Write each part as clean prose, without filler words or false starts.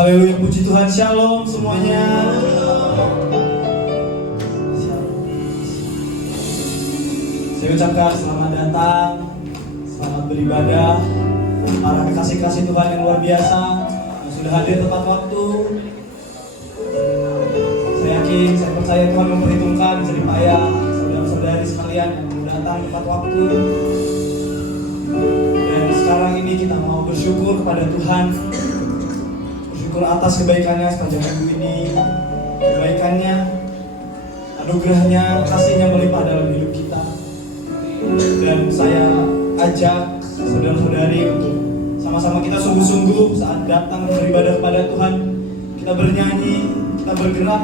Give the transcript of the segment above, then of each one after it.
Haleluya, puji Tuhan, shalom semuanya. Saya ucapkan selamat datang, selamat beribadah para kekasih-kasih Tuhan yang luar biasa yang sudah hadir tepat waktu. Saya yakin, saya percaya Tuhan memperhitungkan jerih payah saudara-saudari sekalian yang datang tepat waktu. Dan sekarang ini kita mau bersyukur kepada Tuhan, bersyukur atas kebaikannya sepanjang minggu ini, kebaikannya, anugerahnya, kasihnya melimpah dalam hidup kita. Dan saya ajak saudara-saudari untuk sama-sama kita sungguh-sungguh saat datang beribadah kepada Tuhan. Kita bernyanyi, kita bergerak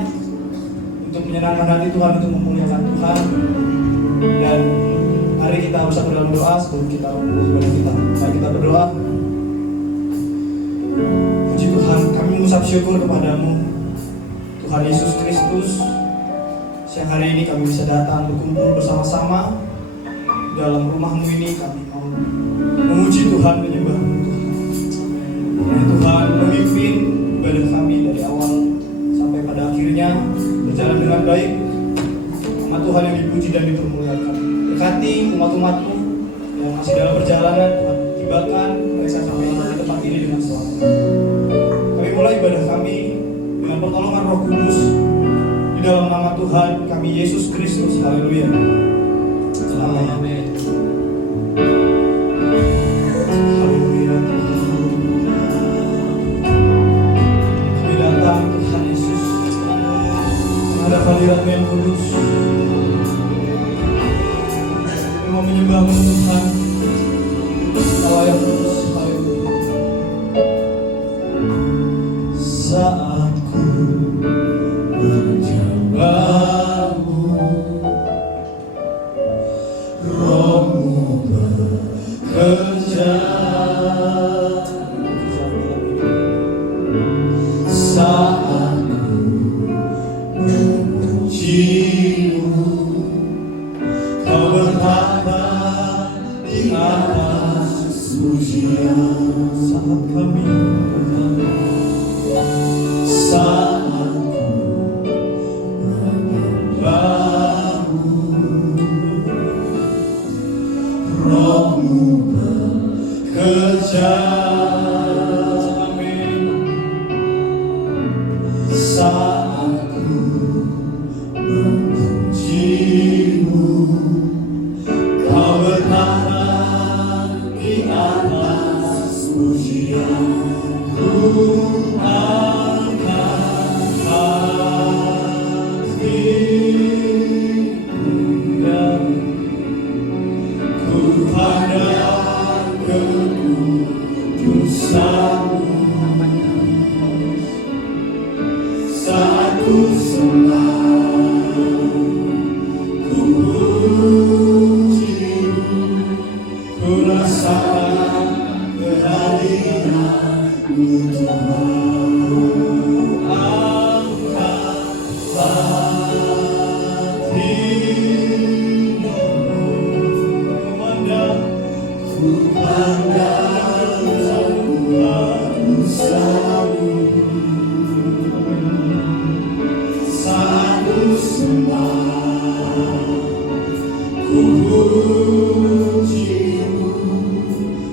untuk menyenangkan hati Tuhan, untuk memuliakan Tuhan. Dan mari kita bersama dalam doa sebelum kita beribadah kita. Mari kita berdoa. Puji Tuhan, kami mengucap syukur kepadamu, Tuhan Yesus Kristus. Siang hari ini kami bisa datang berkumpul bersama-sama dalam rumahmu ini. Kami mau memuji Tuhan, menyembahmu Tuhan. Dan Tuhan memimpin ibadah kami dari awal sampai pada akhirnya berjalan dengan baik. Nama Tuhan yang dipuji dan dipermuliakan. Berkati umat-umatmu yang masih dalam perjalanan, Tuhan tibakan mereka sampai di tempat ini dengan selamat. Kami mulai ibadah kami dengan pertolongan Roh Kudus di dalam nama Tuhan kami Yesus Kristus. Haleluya. Amin. Haleluya. Kami datang Tuhan Yesus menghadap hadirat-Mu yang kudus. Kami mau menyembah-Mu Tuhan, Allah yang kudus. Haleluya. Saat ku menyembah-Mu, Roh-Mu bekerja. Saat ku memuji-Mu, Kau bertata di atas pujian. Saat kami saat ku menyembah-Mu, Roh-Mu bekerja. Amin. Saat ku memuji-Mu, Kau bertata di atas pujian. Ku angkat hatiku dan ku pandang kekudusan-Mu. Saat ku senang, ku puji-Mu, ku rasakan kehadiran-Mu Tuhan. Angkat hatiku, ku pandang kekudusan-Mu. Saat ku senang, ku puji-Mu,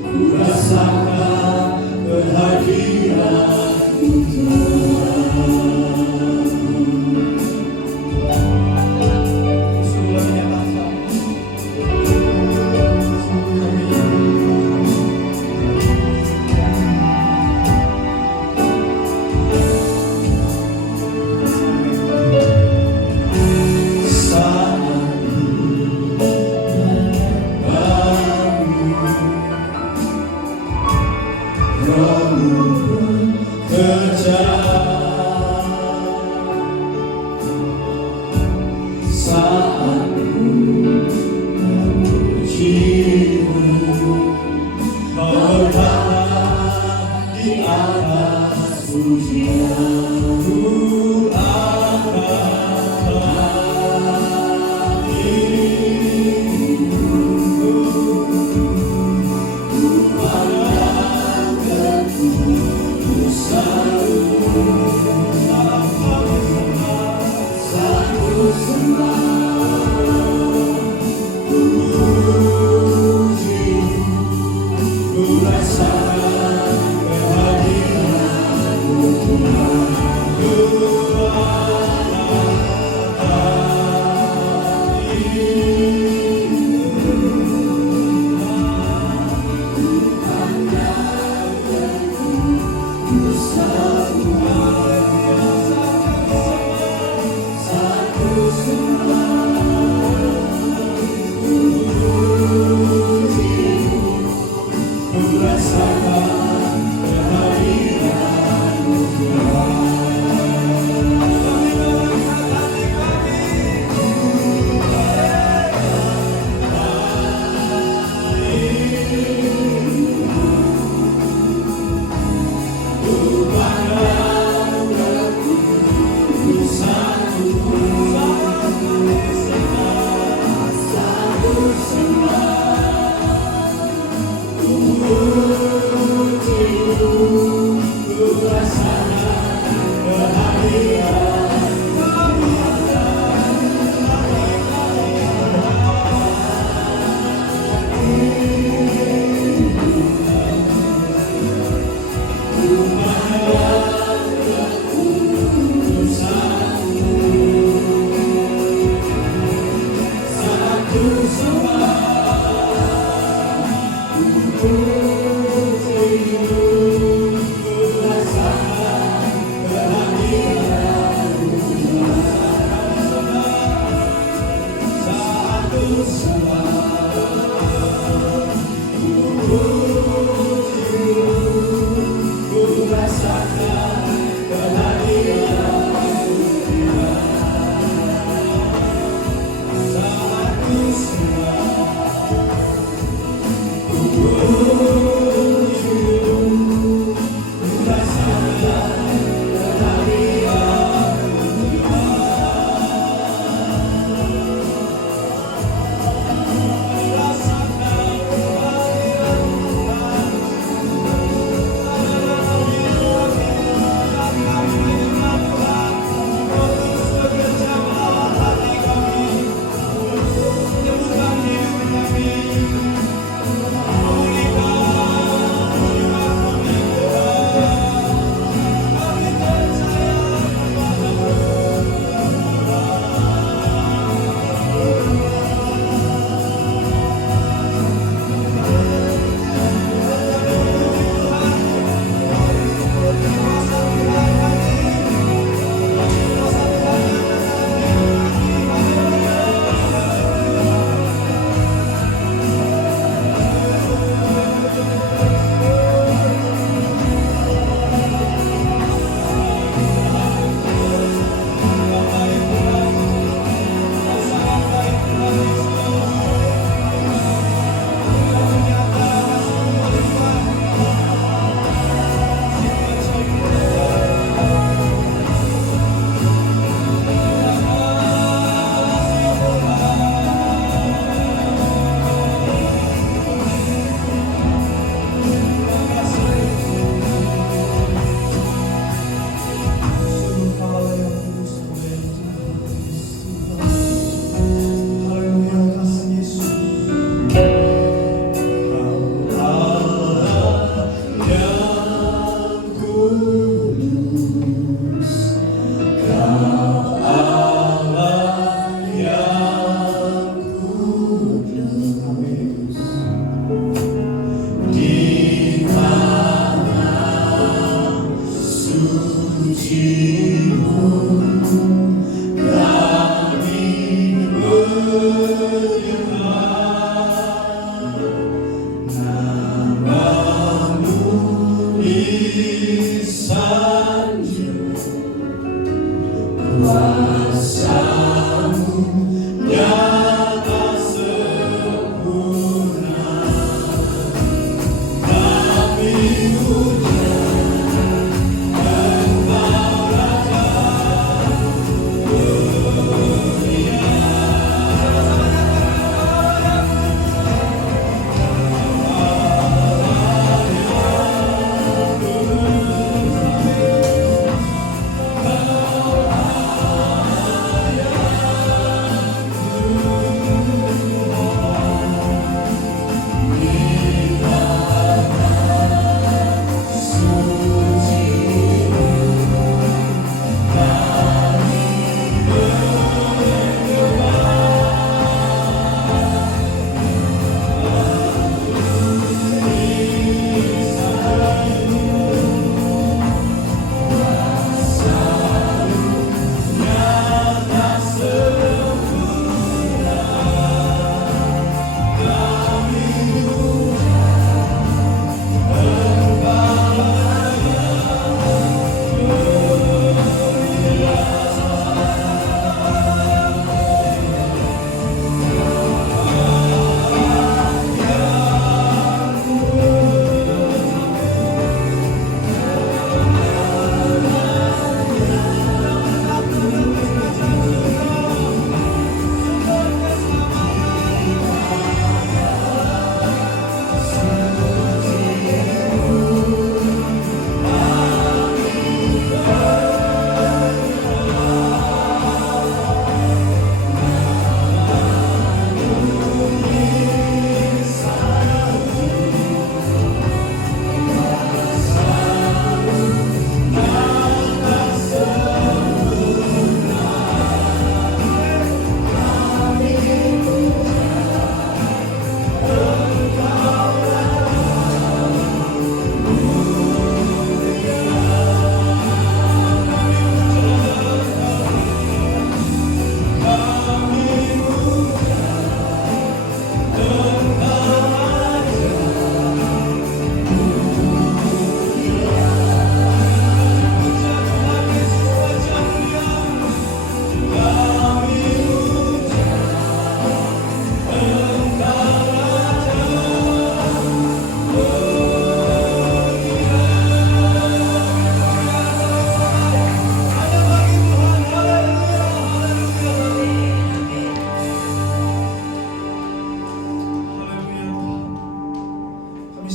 ku rasakan kehadiran-Mu Tuhan. Sungguh menyatakan Ku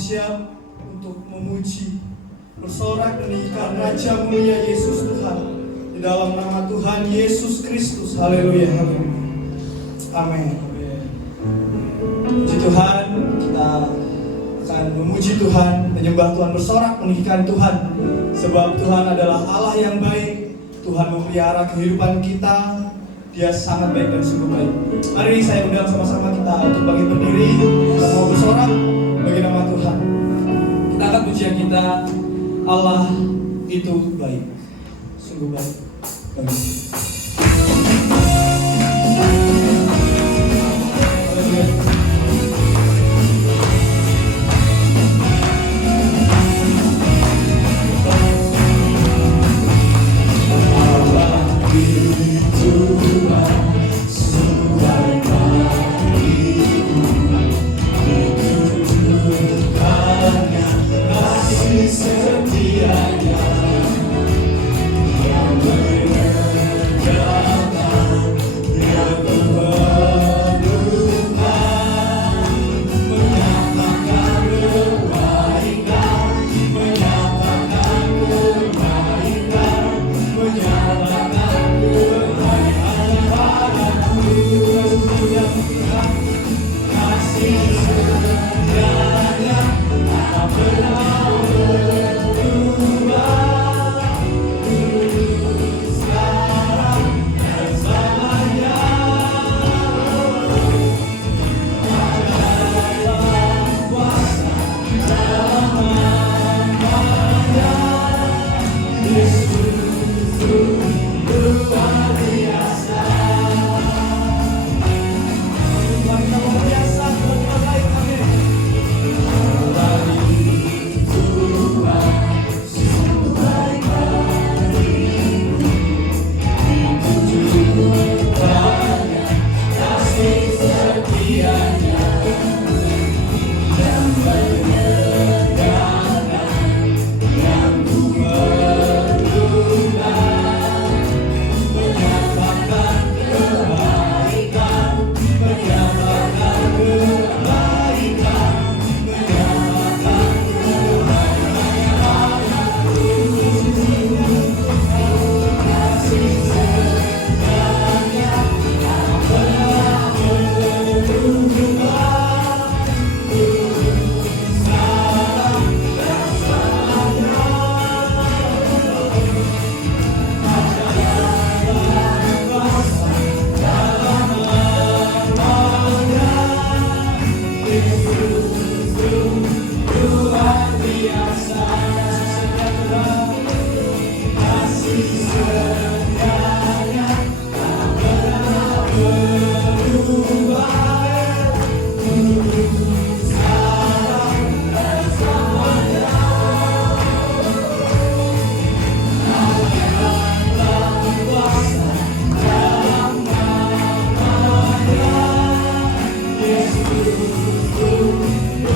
siap untuk memuji, bersorak meninggikan Raja mulia Yesus Tuhan di dalam nama Tuhan Yesus Kristus. Haleluya, haleluya. Amin. Puji Tuhan, kita akan memuji Tuhan, menyembah Tuhan, bersorak meninggikan Tuhan, sebab Tuhan adalah Allah yang baik. Tuhan memelihara kehidupan kita. Dia sangat baik dan sungguh baik. Mari saya undang sama-sama kita untuk bangkit berdiri. Kita mau bersorak bagi nama Tuhan. Kita akan pujian kita, Allah itu baik, sungguh baik bagi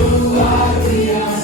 Luar biasa.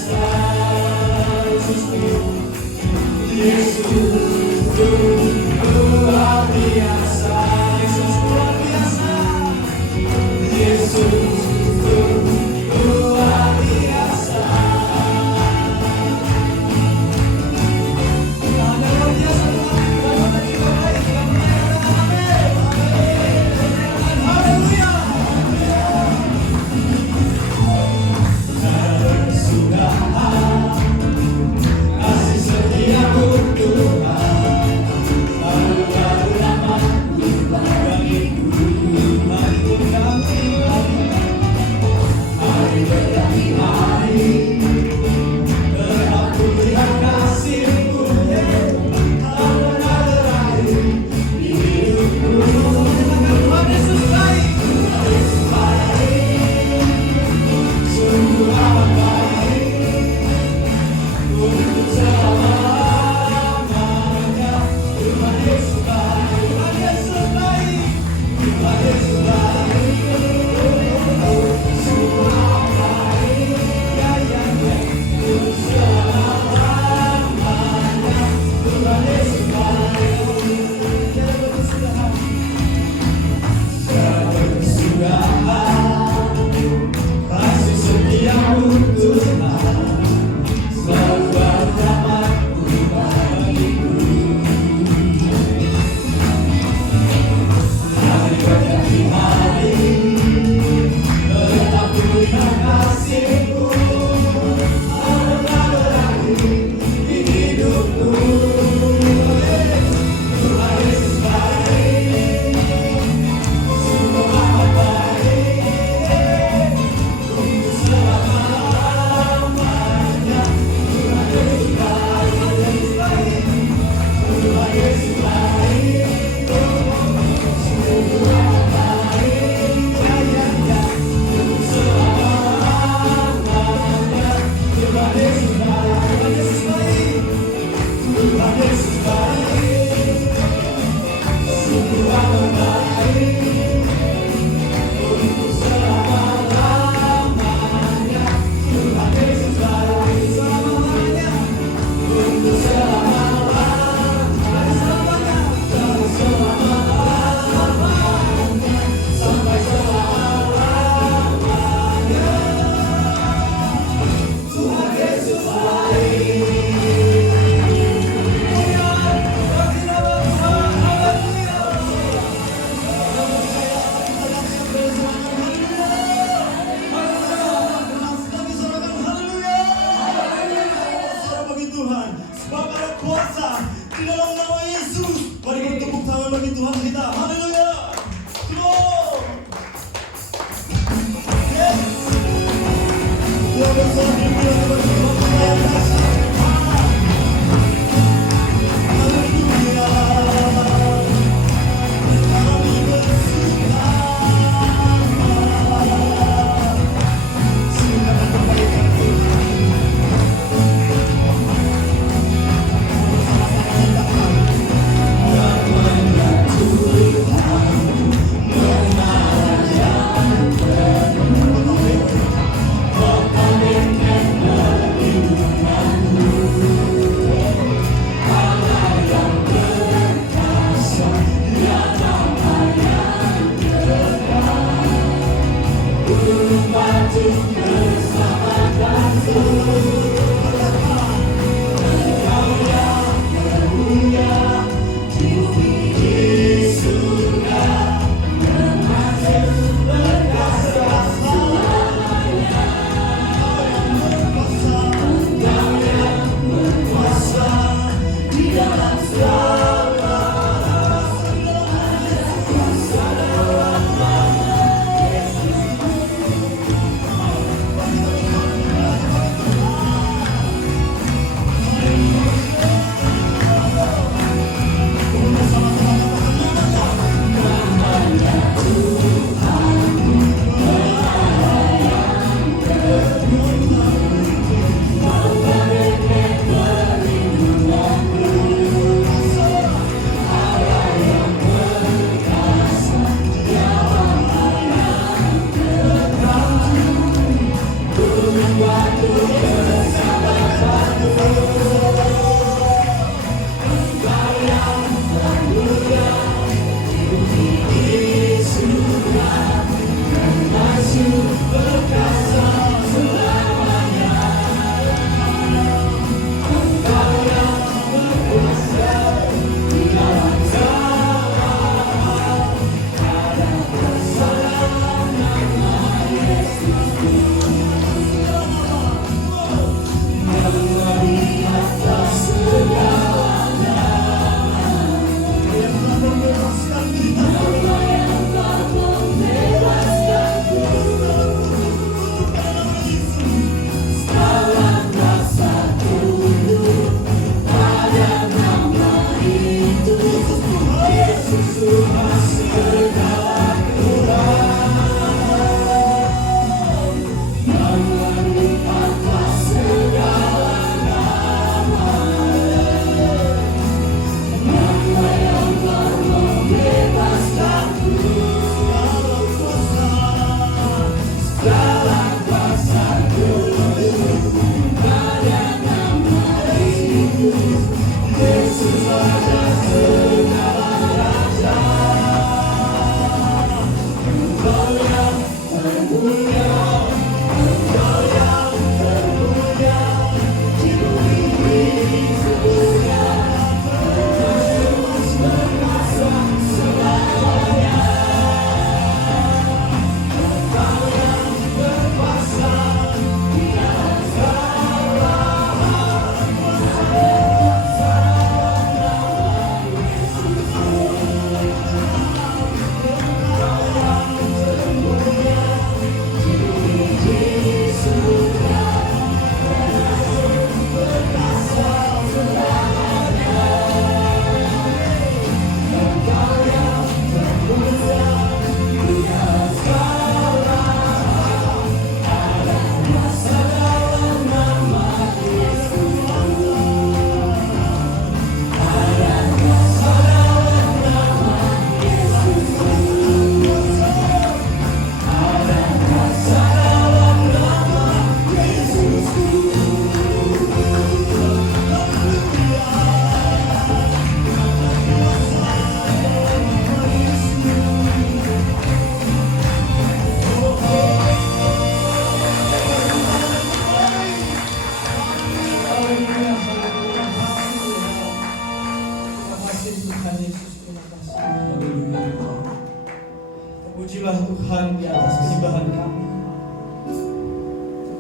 Pujilah Tuhan di atas kesembahan kami.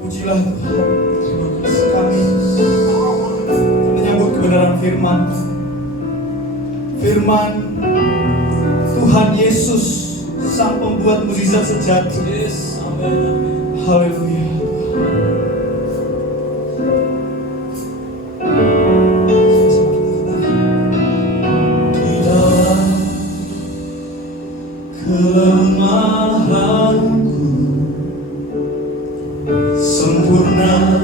Pujilah Tuhan, terima kasih kami menyambut kebenaran firman. Firman Tuhan Yesus, Sang Pembuat mukjizat sejati. Haleluya. Di dalam kelemahanku sempurna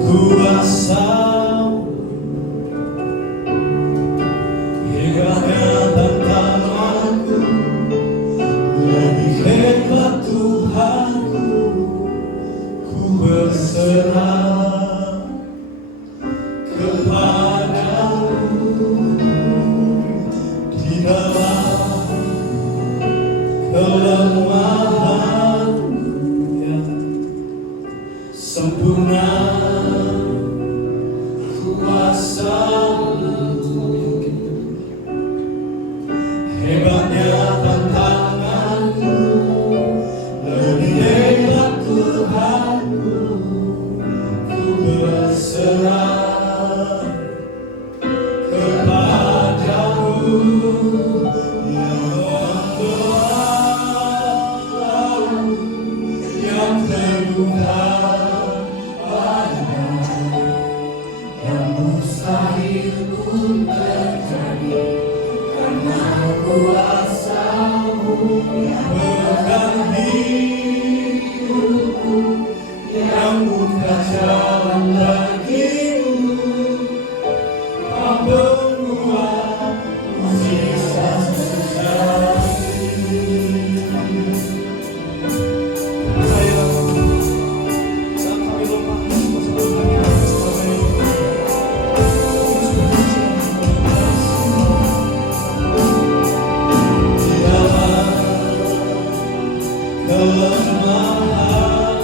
kuasa-Mu, hebatnya tantanganku, lebih hebat Tuhanku, ku berserah kepadamu. Di dalam kelemahan sempurna kuasa-Mu, hebatnya tantanganku, lebih hebat Tuhanku, ku berserah kepadamu. Yang terluka yang mustahil pun terjadi karena kuasa-Mu yang pegang hidupku, yang buka jalan bagimu, pembuat mujizat terjadi. Kelemahan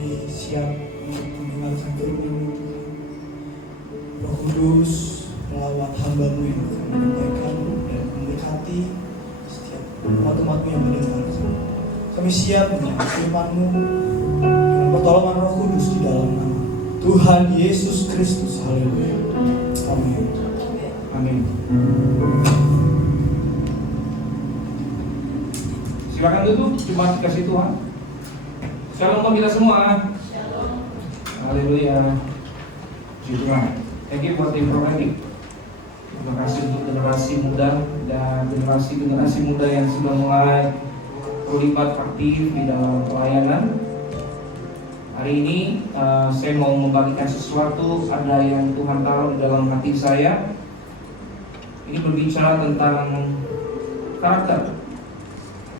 kami siap untuk mendengarkan firman-Mu Tuhan. Roh Kudus, melawat hamba-Mu yang akan menyampaikan dan memberkati setiap umat-umat-Mu yang mendengar. Kami siap menyambut firman-Mu dengan pertolongan Roh Kudus di dalam nama Tuhan Yesus Kristus. Haleluya. Amin. Amin. Silakan duduk, cuma kasih Tuhan. Shalom buat kita semua. Haleluya. Puji Tuhan. Thank you for the prophetic. Terima kasih untuk generasi muda dan generasi muda yang sudah mulai terlibat aktif di dalam pelayanan. Hari ini saya mau membagikan sesuatu, ada yang Tuhan taruh di dalam hati saya. Ini berbicara tentang karakter.